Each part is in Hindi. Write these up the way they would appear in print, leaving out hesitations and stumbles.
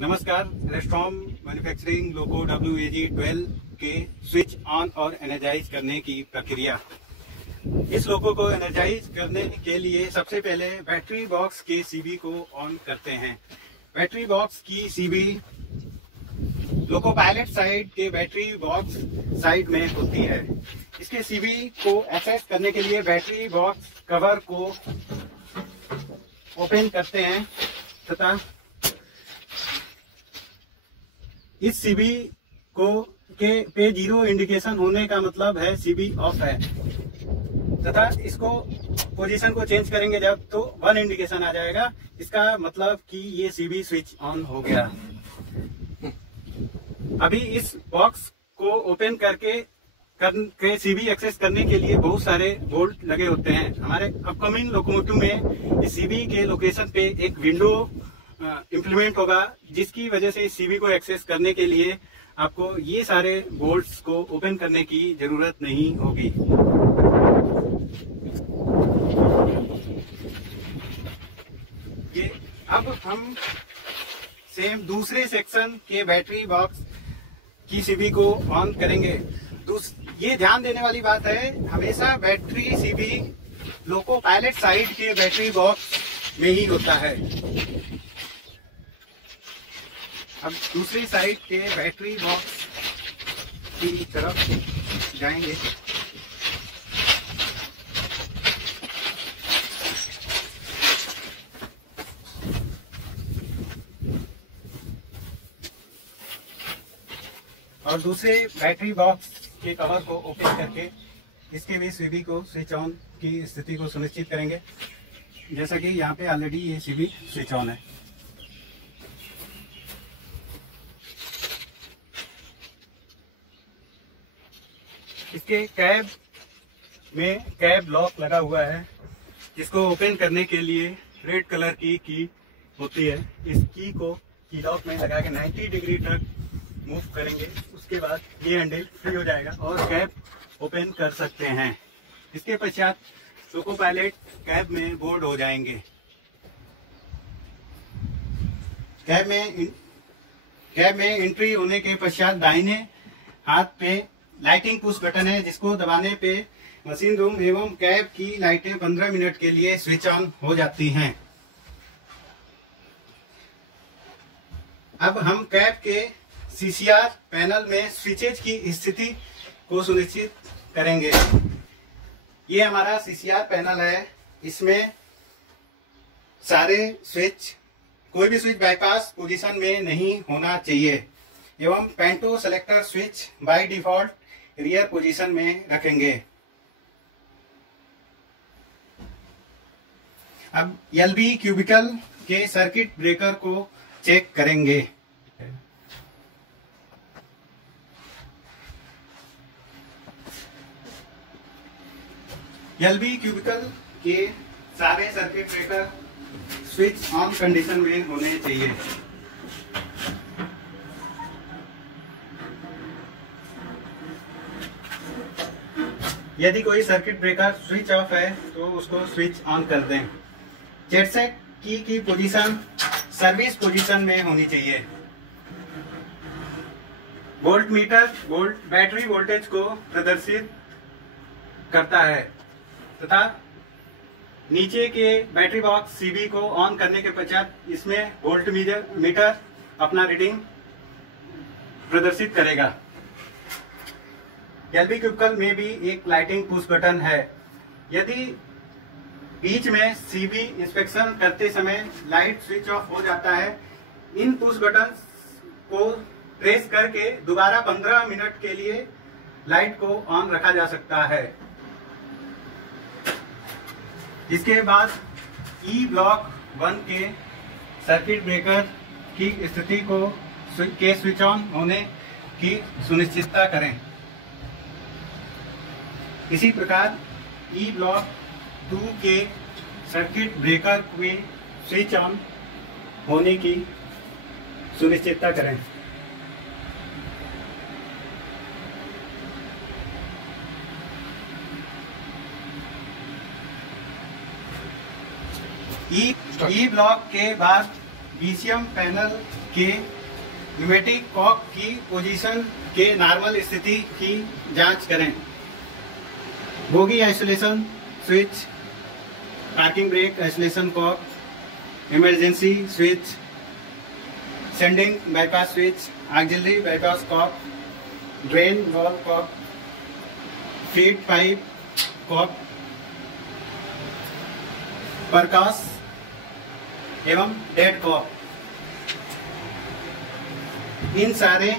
नमस्कार। रेस्ट्रॉम मैन्युफैक्चरिंग लोको WAG12 के स्विच ऑन और एनर्जाइज करने की प्रक्रिया। इस लोको को एनर्जाइज करने के लिए सबसे पहले बैटरी बॉक्स के सीबी को ऑन करते हैं। बैटरी बॉक्स की सीबी लोको पायलट साइड के बैटरी बॉक्स साइड में होती है। इसके सीबी को एक्सेस करने के लिए बैटरी बॉक्स कवर को ओपन करते हैं तथा इस सीबी को पे जीरो इंडिकेशन होने का मतलब है सीबी ऑफ है, तथा इसको पोजीशन को चेंज करेंगे जब तो 1 इंडिकेशन आ जाएगा। इसका मतलब कि ये सीबी स्विच ऑन हो गया। अभी इस बॉक्स को ओपन करके सीबी एक्सेस करने के लिए बहुत सारे बोल्ट लगे होते हैं। हमारे अपकमिंग लोकोमोटिव में इस सीबी के लोकेशन पे एक विंडो इम्प्लीमेंट होगा, जिसकी वजह से इस सीबी को एक्सेस करने के लिए आपको ये सारे बोल्ट्स को ओपन करने की जरूरत नहीं होगी। ये अब हम सेम दूसरे सेक्शन के बैटरी बॉक्स की सीबी को ऑन करेंगे। ये ध्यान देने वाली बात है, हमेशा battery CB loco pilot side के बैटरी बॉक्स में ही होता है। अब दूसरी साइड के बैटरी बॉक्स की तरफ जाएंगे। और दूसरे बैटरी बॉक्स के कवर को ओपन करके इसके भी सीबी को स्विच ऑन की स्थिति को सुनिश्चित करेंगे। जैसा कि यहाँ पे ऑलरेडी ये सीबी स्विच ऑन है। इसके कैब में कैब लॉक लगा हुआ है, जिसको ओपन करने के लिए रेड कलर की होती है। इस की लॉक में लगा के 90 डिग्री तक मूव करेंगे। उसके बाद ये हैंडल फ्री हो जाएगा और कैब ओपन कर सकते हैं। इसके पश्चात लोको पायलट कैब में बोर्ड हो जाएंगे। कैब में एंट्री होने के पश्चात दाहिने हाथ पे लाइटिंग पुश बटन है, जिसको दबाने पे मशीन रूम एवं कैब की लाइटें 15 मिनट के लिए स्विच ऑन हो जाती हैं। अब हम कैब के CCR पैनल में स्विचेज की स्थिति को सुनिश्चित करेंगे। ये हमारा CCR पैनल है। इसमें सारे स्विच, कोई भी स्विच बाईपास पोजीशन में नहीं होना चाहिए एवं panto selector switch by default rear position में रखेंगे। अब LB क्यूबिकल के सर्किट ब्रेकर को चेक करेंगे। LB क्यूबिकल के सारे circuit breaker switch on condition में होने चाहिए। यदि कोई सर्किट ब्रेकर स्विच ऑफ है तो उसको स्विच ऑन कर दें। जेटसेट की पोजीशन सर्विस पोजीशन में होनी चाहिए। वोल्ट मीटर बैटरी वोल्टेज को प्रदर्शित करता है तथा नीचे के बैटरी बॉक्स सीबी को ऑन करने के पश्चात इसमें वोल्ट मीटर अपना रीडिंग प्रदर्शित करेगा। LB क्यूबिकल में भी एक लाइटिंग पुश बटन है। यदि बीच में सीबी इंस्पेक्शन करते समय लाइट स्विच ऑफ हो जाता है, इन पुश बटन को प्रेस करके दोबारा 15 मिनट के लिए लाइट को ऑन रखा जा सकता है। इसके बाद ई ब्लॉक 1 के सर्किट ब्रेकर की स्थिति को स्विच ऑन होने की सुनिश्चितता करें। इसी प्रकार ई ब्लॉक 2 के सर्किट ब्रेकर में स्विच ऑन होने की सुनिश्चितता करें। ई ब्लॉक के बाद बीसीएम पैनल के न्यूमेटिक कॉक की पोजीशन के नॉर्मल स्थिति की जांच करें। Bogie isolation switch, parking brake isolation cock, emergency switch, sanding bypass switch, auxiliary bypass cock, drain valve cock, feed pipe cock, परकास एवं डेड कॉक, इन सारे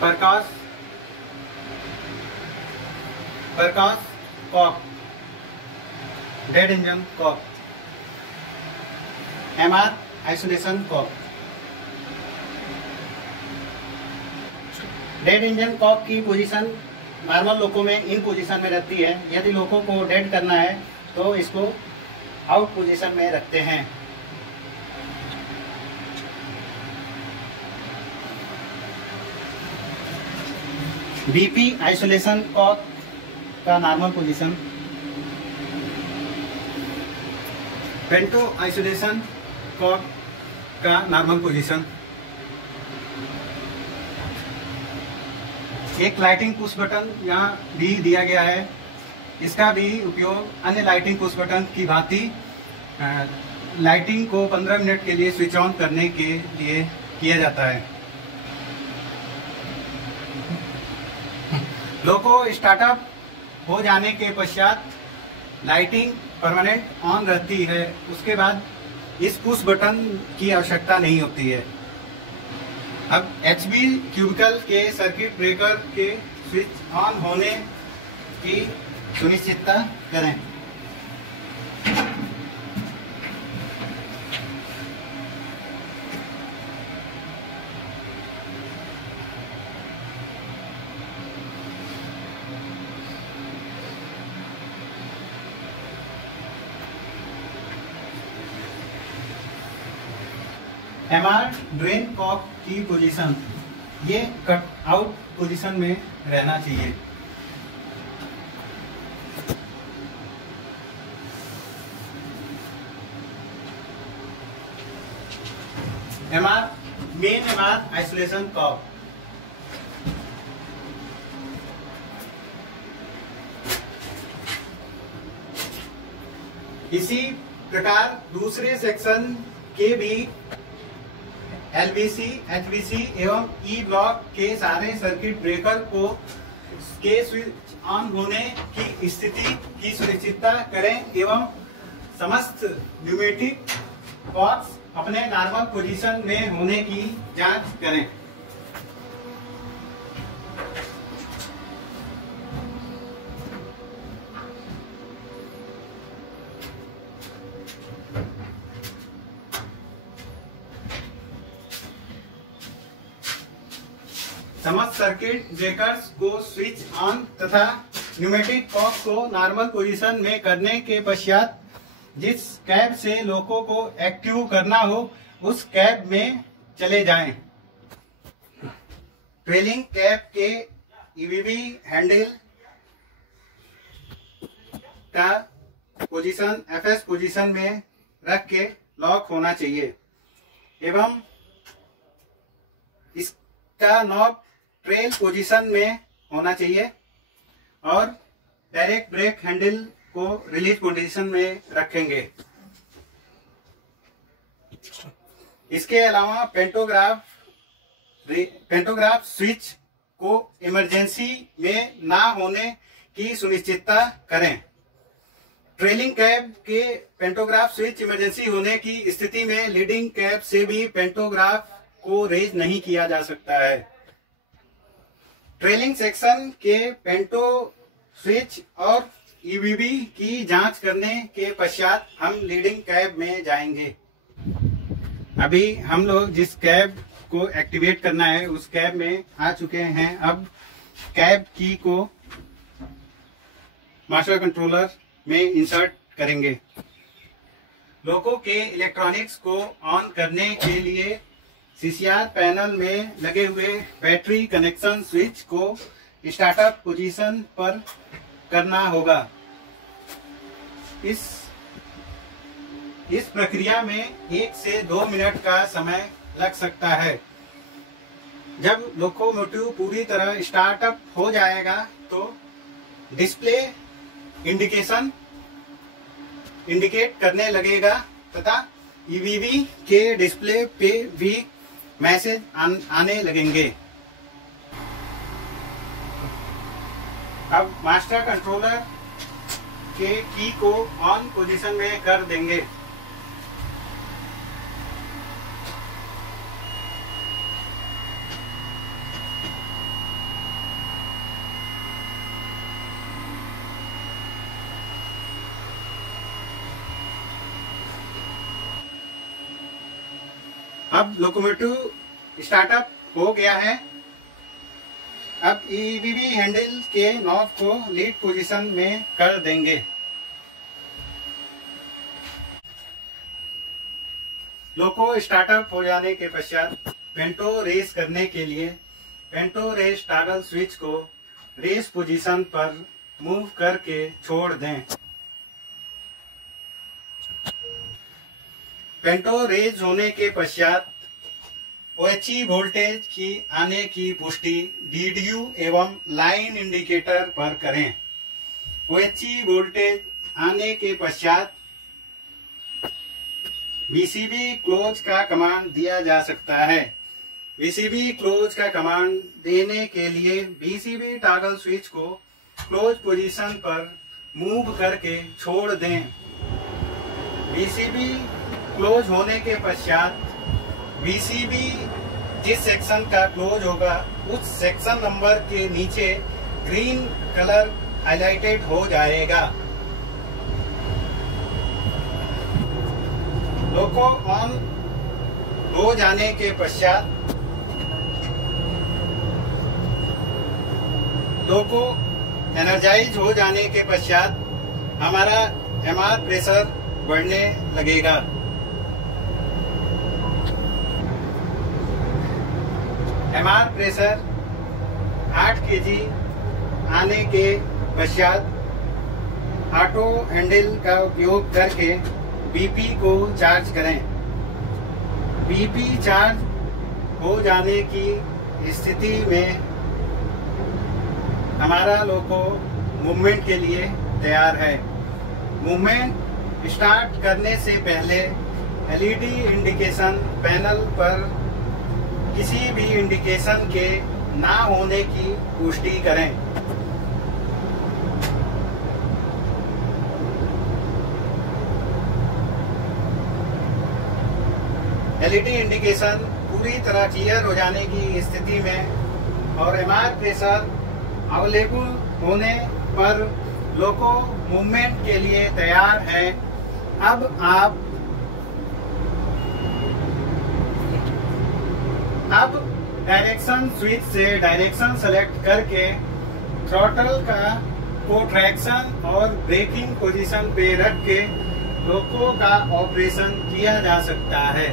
परकास cock, dead engine cock, MR isolation cock. Dead engine cock की पोजीशन नॉर्मल लोको में इन पोजीशन में रहती है। यदि लोको को डेड करना है तो इसको आउट पोजीशन में रखते हैं। बीपी आइसोलेशन कॉक का नॉर्मल पोजीशन, पेंटो आइसोलेशन कॉक का नॉर्मल पोजीशन। एक लाइटिंग पुश बटन यहाँ भी दिया गया है। इसका भी उपयोग अन्य लाइटिंग पुश बटन की भांति लाइटिंग को 15 मिनट के लिए स्विच ऑन करने के लिए किया जाता है। लोको स्टार्टअप हो जाने के पश्चात लाइटिंग परमानेंट ऑन रहती है। उसके बाद इस पुश बटन की आवश्यकता नहीं होती है। अब एचबी क्यूबिकल के सर्किट ब्रेकर के स्विच ऑन होने की सुनिश्चितता करें। एमआर ड्रेन कॉक की पोजीशन, ये कट आउट पोजीशन में रहना चाहिए। मेन एमआर आइसोलेशन कॉक, इसी प्रकार दूसरे सेक्शन के भी एलबीसी, एचबीसी एवं ई ब्लॉक के सारे सर्किट ब्रेकर को के स्विच ऑन होने की स्थिति की सुनिश्चितता करें एवं समस्त न्यूमेटिक कॉक्स अपने नॉर्मल पोजीशन में होने की जांच करें। समस्त सर्किट ब्रेकर्स को स्विच ऑन तथा न्यूमेटिक कॉक को नॉर्मल पोजीशन में करने के पश्चात जिस कैब से लोको को एक्टिव करना हो उस कैब में चले जाएं। ट्रेलिंग कैब के ईवीबी हैंडल का पोजीशन एफएस पोजीशन में रख के लॉक होना चाहिए एवं इसका नॉब ट्रेल पोजीशन में होना चाहिए और डायरेक्ट ब्रेक हैंडल को रिलीज पोजीशन में रखेंगे। इसके अलावा पेंटोग्राफ स्विच को इमरजेंसी में ना होने की सुनिश्चितता करें। ट्रेलिंग कैब के पेंटोग्राफ स्विच इमरजेंसी होने की स्थिति में लीडिंग कैब से भी पेंटोग्राफ को रेज नहीं किया जा सकता है। ट्रेलिंग सेक्शन के पेंटो स्विच और ईवीबी की जांच करने के पश्चात हम लीडिंग कैब में जाएंगे। अभी हम लोग जिस कैब को एक्टिवेट करना है उस कैब में आ चुके हैं। अब कैब की को मास्टर कंट्रोलर में इंसर्ट करेंगे। लोको के इलेक्ट्रॉनिक्स को ऑन करने के लिए सीसीआर पैनल में लगे हुए बैटरी कनेक्शन स्विच को स्टार्टअप पोजीशन पर करना होगा। इस इस प्रक्रिया में 1 से 2 मिनट का समय लग सकता है। जब लोकोमोटिव पूरी तरह स्टार्टअप हो जाएगा तो डिस्प्ले इंडिकेट करने लगेगा तथा ईवीवी के डिस्प्ले पे भी मैसेज आने लगेंगे। अब मास्टर कंट्रोलर के की को ऑन पोजीशन में कर देंगे। अब लोकोमोटिव स्टार्टअप हो गया है। अब ईवीवी हैंडल के नॉब को लीड पोजीशन में कर देंगे। लोको स्टार्टअप हो जाने के पश्चात पेंटो रेस करने के लिए पेंटो रेस टॉगल स्विच को रेस पोजीशन पर मूव करके छोड़ दें। पेंटो रेज होने के पश्चात OHE वोल्टेज की आने की पुष्टि DDU एवं लाइन इंडिकेटर पर करें। OHE वोल्टेज आने के पश्चात VCB क्लोज का कमांड दिया जा सकता है। VCB क्लोज का कमांड देने के लिए VCB टॉगल स्विच को क्लोज पोजीशन पर मूव करके छोड़ दें। VCB क्लोज होने के पश्चात VCB जिस सेक्शन का क्लोज होगा उस सेक्शन नंबर के नीचे ग्रीन कलर हाइलाइटेड हो जाएगा। लोको ऑन हो जाने के पश्चात लोको एनर्जाइज हो जाने के पश्चात हमारा MR प्रेशर बढ़ने लगेगा। MR प्रेशर 8 kg आने के पश्चात ऑटो हैंडल का उपयोग करके BP को चार्ज करें। BP चार्ज हो जाने की स्थिति में हमारा लोको मूवमेंट के लिए तैयार है। मूवमेंट स्टार्ट करने से पहले LED इंडिकेशन पैनल पर किसी भी इंडिकेशन के ना होने की पुष्टि करें। LED इंडिकेशन पूरी तरह क्लियर हो जाने की स्थिति में और MR प्रेशर अवेलेबल होने पर लोको मूवमेंट के लिए तैयार है। अब डायरेक्शन स्विच से डायरेक्शन सेलेक्ट करके थ्रॉटल को ट्रैक्शन और ब्रेकिंग पोजीशन पे रख के लोको का ऑपरेशन किया जा सकता है।